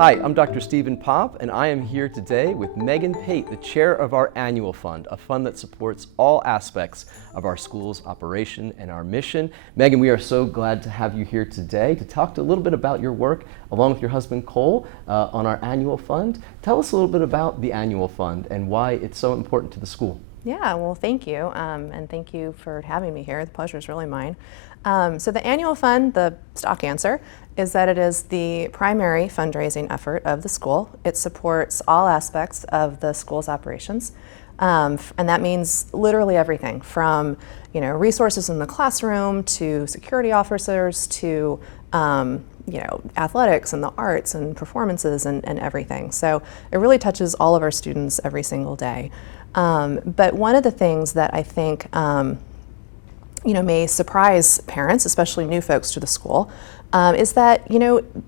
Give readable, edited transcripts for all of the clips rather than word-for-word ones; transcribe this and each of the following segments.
Hi, I'm Dr. Stephen Pop, and I am here today with Megan Pate, the chair of our annual fund, a fund that supports all aspects of our school's operation and our mission. Megan, we are so glad to have you here today to talk a little bit about your work, along with your husband Cole, on our annual fund. Tell us a little bit about the annual fund and why it's so important to the school. Yeah, well, thank you, and thank you for having me here. The pleasure is really mine. So the annual fund, the stock answer, is that it is the primary fundraising effort of the school. It supports all aspects of the school's operations, and that means literally everything from resources in the classroom to security officers to athletics and the arts and performances and everything. So it really touches all of our students every single day. But one of the things that I think may surprise parents, especially new folks to the school, is that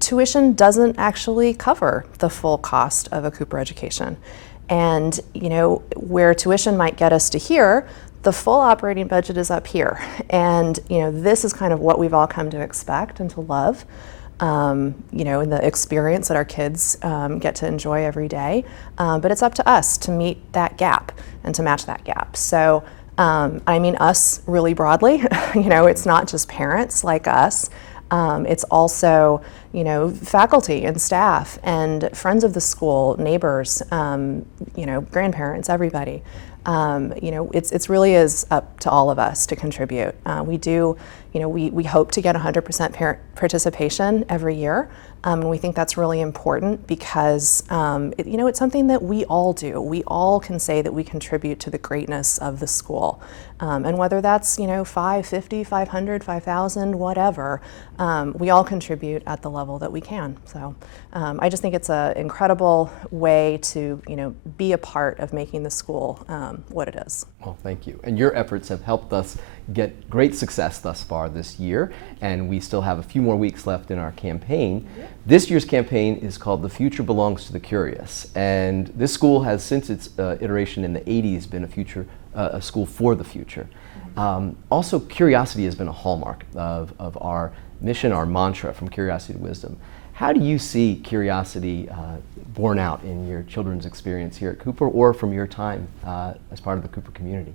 tuition doesn't actually cover the full cost of a Cooper education. And where tuition might get us to here, the full operating budget is up here. And this is kind of what we've all come to expect and to love. In the experience that our kids get to enjoy every day. But it's up to us to meet that gap and to match that gap. So I mean us really broadly. It's not just parents like us. It's also faculty and staff and friends of the school, neighbors, grandparents, everybody. It's really is up to all of us to contribute. We hope to get 100% parent participation every year. And we think that's really important because, it's something that we all do. We all can say that we contribute to the greatness of the school. And whether that's, 550, 500, 5,000, whatever, we all contribute at the level that we can. So I just think it's an incredible way to, be a part of making the school what it is. Well, thank you. And your efforts have helped us get great success thus far this year, and we still have a few more weeks left in our campaign. This year's campaign is called The Future Belongs to the Curious, and this school has, since its iteration in the 80s, been a school for the future. Also, curiosity has been a hallmark of our mission, our mantra, from curiosity to wisdom. How do you see curiosity borne out in your children's experience here at Cooper or from your time as part of the Cooper community?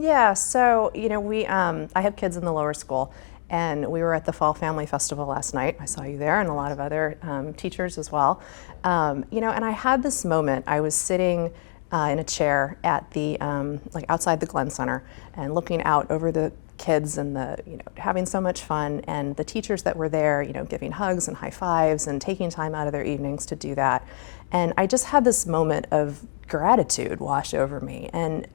Yeah, so I have kids in the lower school, and we were at the Fall Family Festival last night. I saw you there, and a lot of other teachers as well. And I had this moment. I was sitting in a chair at the outside the Glenn Center, and looking out over the kids and having so much fun, and the teachers that were there, giving hugs and high fives and taking time out of their evenings to do that. And I just had this moment of gratitude wash over me, and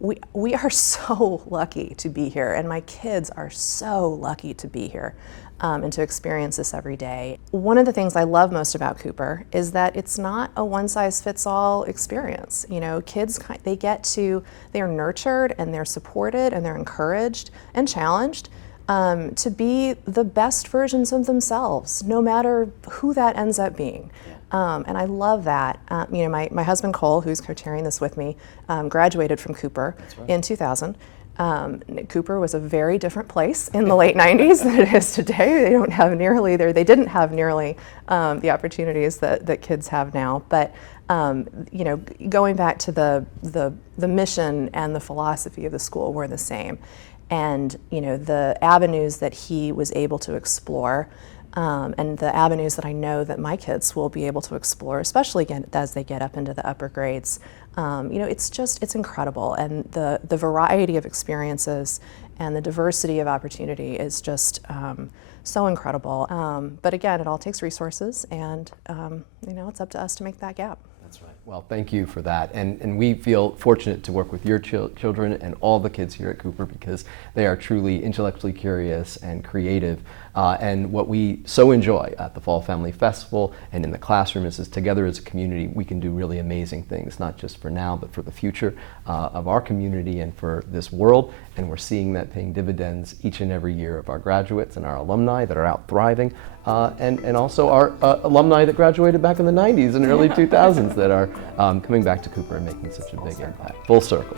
we are so lucky to be here, and my kids are so lucky to be here and to experience this every day. One of the things I love most about Cooper is that it's not a one-size-fits-all experience. Kids, they are nurtured and they're supported and they're encouraged and challenged to be the best versions of themselves, no matter who that ends up being. And I love that. My husband Cole, who's co-chairing this with me, graduated from Cooper in 2000. Cooper was a very different place in the late 90s than it is today. They didn't have nearly the opportunities that kids have now. But going back to the mission and the philosophy of the school were the same. And the avenues that he was able to explore, and the avenues that I know that my kids will be able to explore, especially again as they get up into the upper grades, it's incredible. And the variety of experiences and the diversity of opportunity is just so incredible. But again, it all takes resources, and it's up to us to make that gap. That's right. Well, thank you for that. And we feel fortunate to work with your children and all the kids here at Cooper, because they are truly intellectually curious and creative. And what we so enjoy at the Fall Family Festival and in the classroom is together as a community, we can do really amazing things, not just for now, but for the future of our community and for this world. And we're seeing that paying dividends each and every year of our graduates and our alumni that are out thriving, and also our alumni that graduated back in the 90s and early 2000s that are coming back to Cooper and making such a big impact. Full circle.